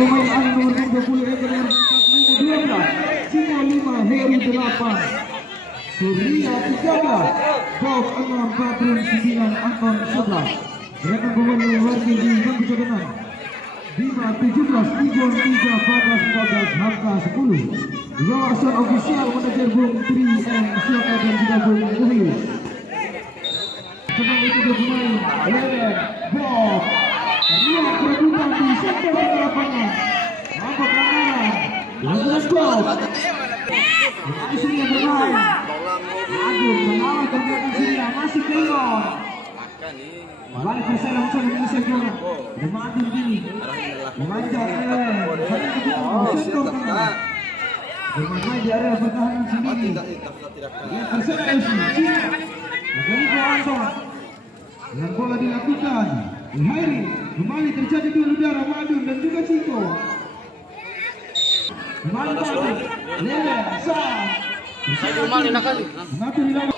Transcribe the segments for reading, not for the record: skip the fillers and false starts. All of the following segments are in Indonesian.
pemain nomor 30 Ekener 12, Cina 5, Heru 8, Surya 13, Bob 6, Badrun 9, Anton 11. Gerakan pemain warga di bangku cadangan. Bima 17, Igon 3, Bagas 14, Hamka 10. Di bawah asuhan ofisial manajer Bung Tri M Siaka dan juga Bung Muhyiddin. Sedang itu bermain Lele, Bob. Lihat kedudukan di sektor lapangan. Nampak pelanggaran. Langsung Bob. Surya bermain. Agung mengawal pergerakan Surya, masih keluar. Balik Persela mencoba mengisi bola. Maju begini. Memanjat sektor tengah. Bermain di area pertahanan sendiri. Lihat Persela FC. Menjadi Anton. Dengan bola dilakukan. Hairi kembali terjadi duel udara Madun dan juga Ciko. Kembali Madun. Lele Sam. Saya kembali nak kali. Mengatur di lawan.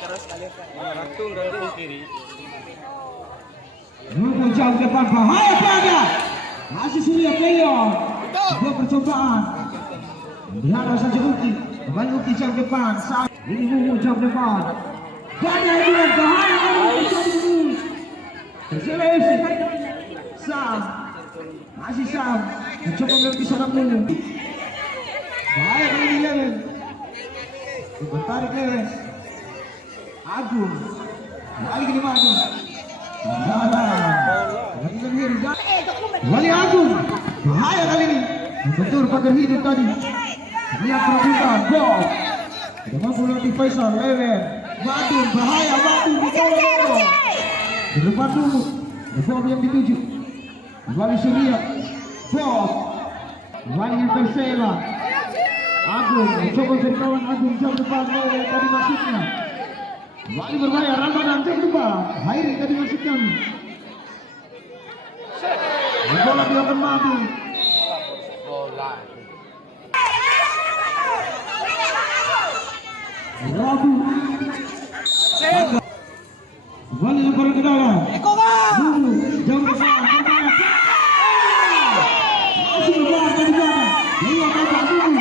Ratung dan di kiri. Nunggu jauh depan, bahaya pada masih Surya Keyon. Sebuah percobaan diharap saja Uki. Kembali Uki jauh depan. Ini Nunggu jauh depan. Banyak dengan bahaya terselesai. Sam masih Sam mencoba mengerti seorang Nunggu. Bahaya kali ini Leven. Tarik Leven. Agung balik ke Madun. Wali Agung bahaya kali ini, bentur pagar hidup tadi. Lihat perebutan Bob tidak mampu lewati Faisal. Lever Madun bahaya, Madun di bawah di depan dulu. Bob yang dituju Wali Surya. Bob Wali Persela. Agung mencoba dari kawan. Agung jauh depan. Lever tadi masuknya. Wali berbahaya, Ramadan jam 2. Hairi tadi masuk kami. Bola dilakukan Madun. Rabu. Wali lempar ke dalam. Dulu jauh ke sana. Masih berbahaya tadi mana? Lihat kakak dulu.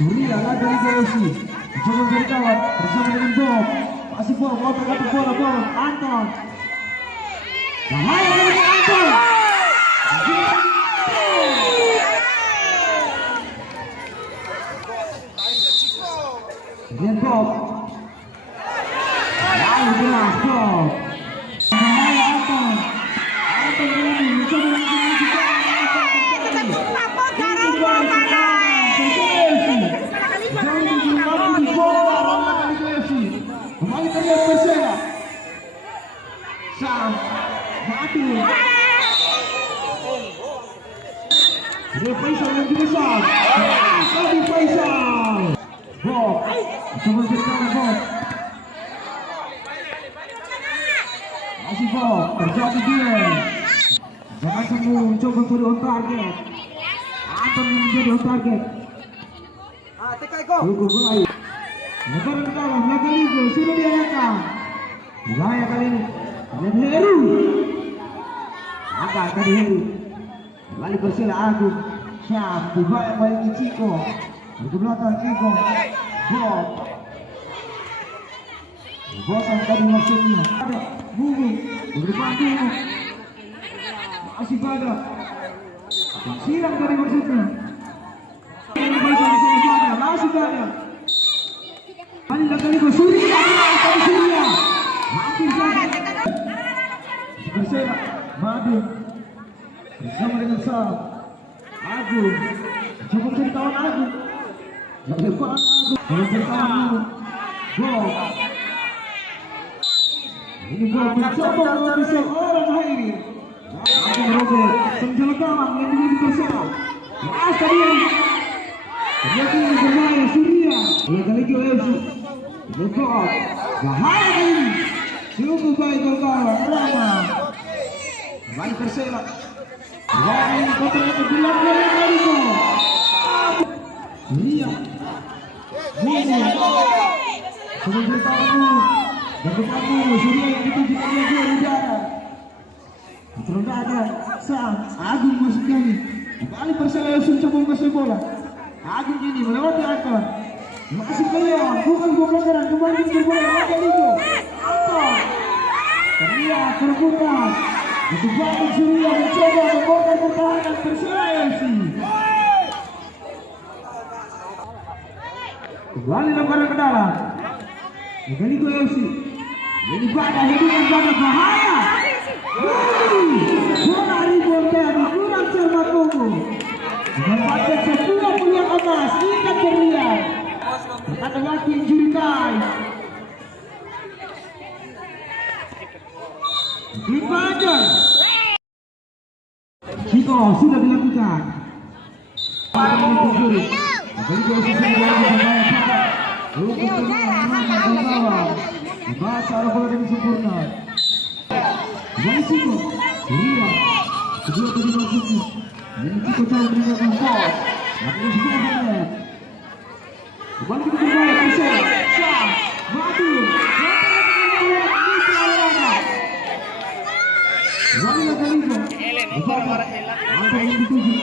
Surya lagi di GFC. Mencoba dari kawan bersama dengan Bob. Masih Bob, mau terkatu bola Bob. Anton. Bahaya dari Anton. Kemudian Bob. Lalu jelas Bob. Bahaya Anton. Anton ini mencoba kembali terlihat Persela. Sam Madun. Ini Faisal yang besar. Lagi Faisal. Bob coba bertahan Bob. Masih Bob terjadi duel. Jangan tunggu coba beri on target. Anton yang menjadi on target. Tunggu mulai. Lebaran ke dalam, Nagaligo sudah diarahkan. Bahaya kali ini. Dan Heru. Angkat tadi Heru. Kembali Persela Agung. Syam, bahaya bayangin Ciko. Ke belakang Ciko. Bob. Bosan tadi maksudnya. Ada Bubu. Berdepan dulu. Masih pada. Siram tadi maksudnya. Masih pada. Kali lagi Surya, tadi Surya, hampir saja. Persela, Madun, bersama dengan Sam, Agung, coba cari kawan Agung, yang depan Agung, yang bertahan dulu, Bob. Ini Bob mencoba melalui seorang Hairi. Agung merobek, penjala kawan yang dimiliki Persela. Mas tadi yang terjadi bermain Surya, lagi FC. Bob, bahaya ini. Cukup baik kawan Rama. Kembali Persela. Wali kontra ke belakang dari Bob. Surya. Kemudian tahu dan depan Surya yang dituju oleh udara. Terus ada Sam Agung masuk kali. Kembali Persela Yosun coba menguasai bola. Agung ini melewati Anton. Masih Leon, bukan gol pelanggaran, kembali ke bola lagi itu. Anton. Terlihat perebutan. Itu Bang Surya mencoba membongkar pertahanan Persela Yosun. Kembali lempar ke dalam. Kembali ke Yosun. Ini pada hidupan pada bahaya. Bola rebound tadi kurang cermat Komo. Mendapatkan sebuah peluang emas, ikat terlihat. Ada lagi Jurikai. Dipanjang. Chico sudah dilakukan. Baca bola dengan sempurna. Dari Chico, Ria, kedua tadi masuknya. Ini Chico jauh meninggalkan pos. Tapi sebuah hebat. Kembali kita berbalik, Aisyah, Syah, Madu, kembali lagi Liga. Berbalik, ada yang dituju.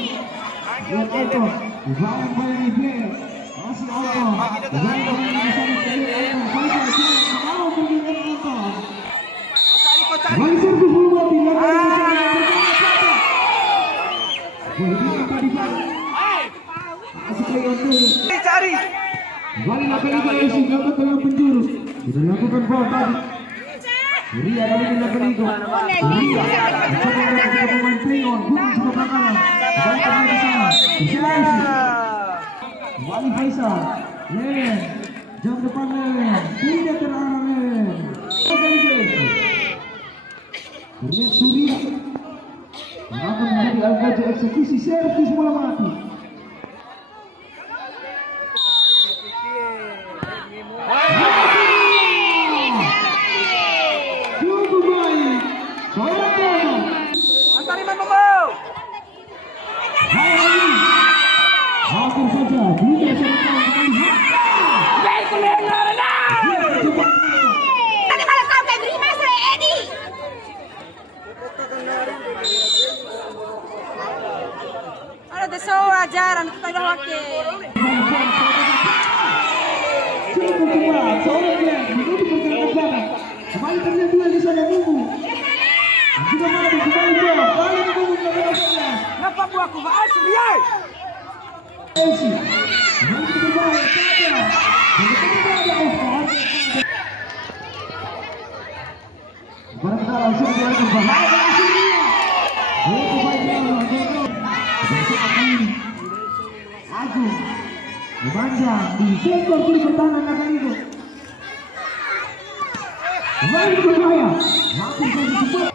Lihat Eko, berbalik bayang Ibe. Masih Eko, berbalik bayang bersama Kali Eko. Faisal, Syah, mau pergi ke nonton. Kembali servis Bulwati, lagi bersama Boleh tadi balik. Masuk Leon dulu. Cari. Kembali lagi Yosi, dapat dengan penjuru. Sudah dilakukan foul tadi. Ria kali ini lagi Ligo. Ria mencoba melakukan pemain Leon, bukan sudah bakalan. Kembali tadi di sana. Persela Yosi. Kembali Faisal. Lelen. Jam depan Lelen. Tidak terarah Lelen. Kembali Yosi. Terlihat Surya. Akan menjadi Al-Ghazi eksekusi servis bola mati. Cukup baik. Seorang bola. Antari man membawa. Hai. Hampir saja. Dunia sementara kembali. Baik kelengar dah. Nanti kalau kau kayak terima saya Edi. Ada so ajaran kita dah wakil. Cukup cepat. Seorang dia menuju pergerakan belakang. Kembali terlihat dua di sana nunggu. Juga mana kembali bola. Kali ini nunggu belakangnya. Kenapa buahku masuk ya? Yosi. Kembali ke berbahaya. Saja. Barang dalam sudah berbahaya dari sini. Itu baik dalam Agung memanjang di sektor kiri pertahanan akan itu. Kembali berbahaya. Hampir saja cepat.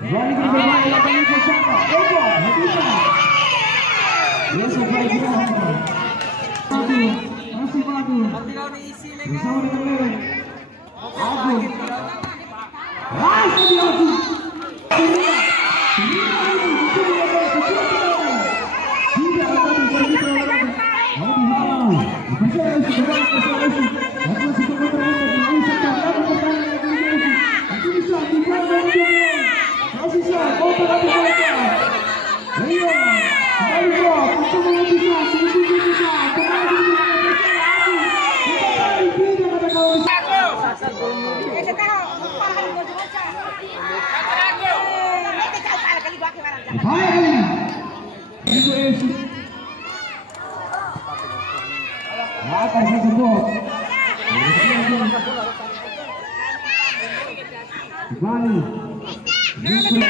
Kembali berbahaya akan itu siapa? Ego, Medina. Biasa baik dalam. Agung, masih Agung. Bersama dengan Lelen. Agung. Rasa di Agung. Akan tersebut kembali yang dituju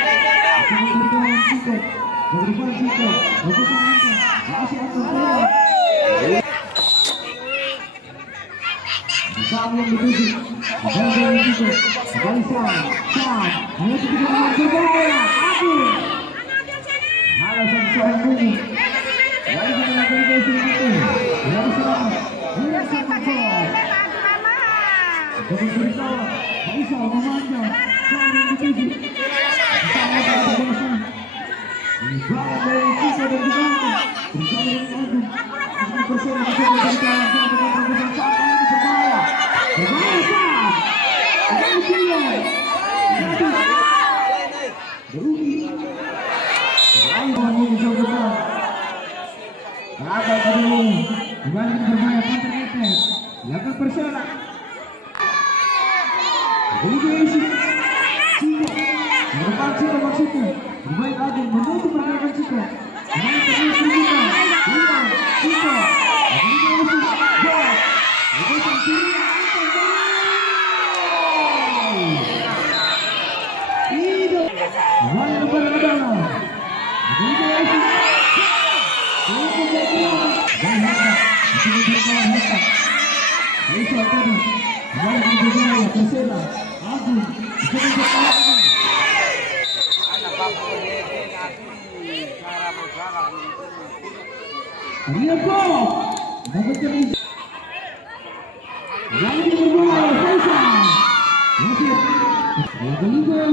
kembali Kembali berbahaya counter attack. Lakukan Persela. Begitu isi. Ciko. Merupakan Ciko maksudnya. Berbaik lagi menutup pergerakan Ciko. Kembali terus Ciko. Hilang Ciko. Begitu isi. Gol. Lepasan kiri. Itu. Kembali lebar ke dalam. Begitu isi. Ciko jadi. Dan Haka. Masih berkawan Haka. Itu tadi. Kembali berbahaya Persela. Agung. Bisa berkawan. Lihat gol. Dapat terus. Lagi berbahaya Faisal. Masih. Lagi gol.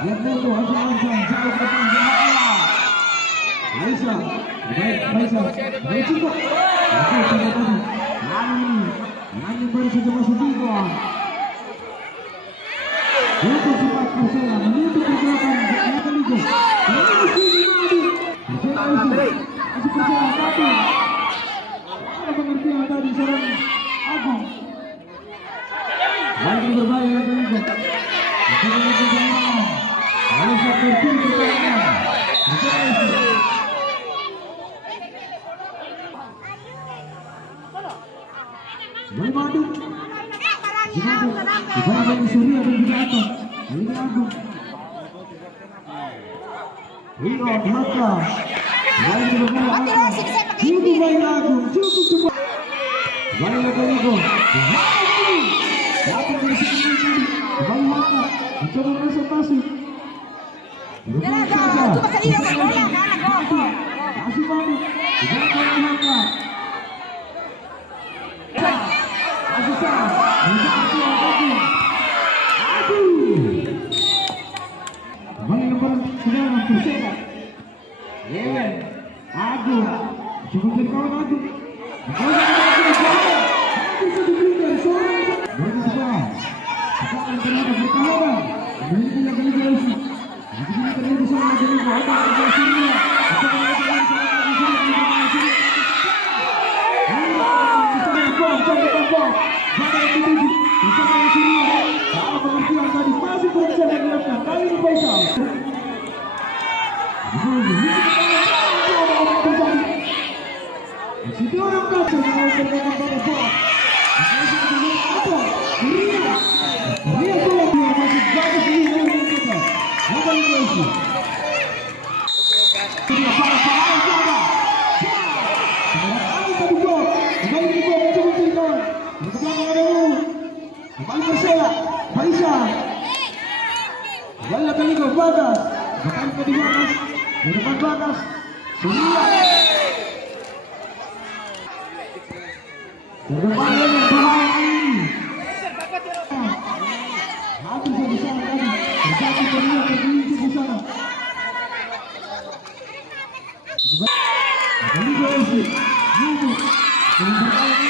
Lihat dulu langsung jauh ke depan. Faisal. Baik Faisal. Baik cukup. Oke sudah tadi. Lagi baru saja masuk di gol. Untuk cepat Persela menutup pergerakan Persela Liga. Masih Persela satu. Ada pengertian tadi seorang Agung. Lagi berbahaya Liga. Persela Liga jalan. Lalu seperti pertandingan. Boleh madu. Ibarat Surya dan juga Atom. Ini Agung. Rion Haka. Lagi berbahaya. Cukup baik Agung. Cukup cepat. Baik Agung. Dapat bersihkan tadi. Baik Haka. Mencoba presentasi. Masih madu. Ibarat Haka. Masih sah. Kembali lebar sekarang Persela. Yewen Agung. Cukup dari kawan Agung. Agung sudah diberikan seorang. Berarti sekarang. Sekarang terhadap pertahanan. Memiliki yang kali jauh. Begitu terjadi seorang dari Agung dan Surya. Kali ini Faisal. Situ orang kacau mau terkena pada bola. Ria bola dia masih bagus ini dengan kita. Apa itu? Sudah parah jaga. Kembali tadi gol. Kembali di gol mencoba kawan. Ke belakang ada dulu. Kembali Persela. Faisal. Bola kali gol Bagas. Bukan ke di Bagas. Di depan Bagas. Surya. Berbahaya yang bahaya ini. Habis di sana tadi. Terjadi Surya tergelincir di sana. Kembali gol. Ini.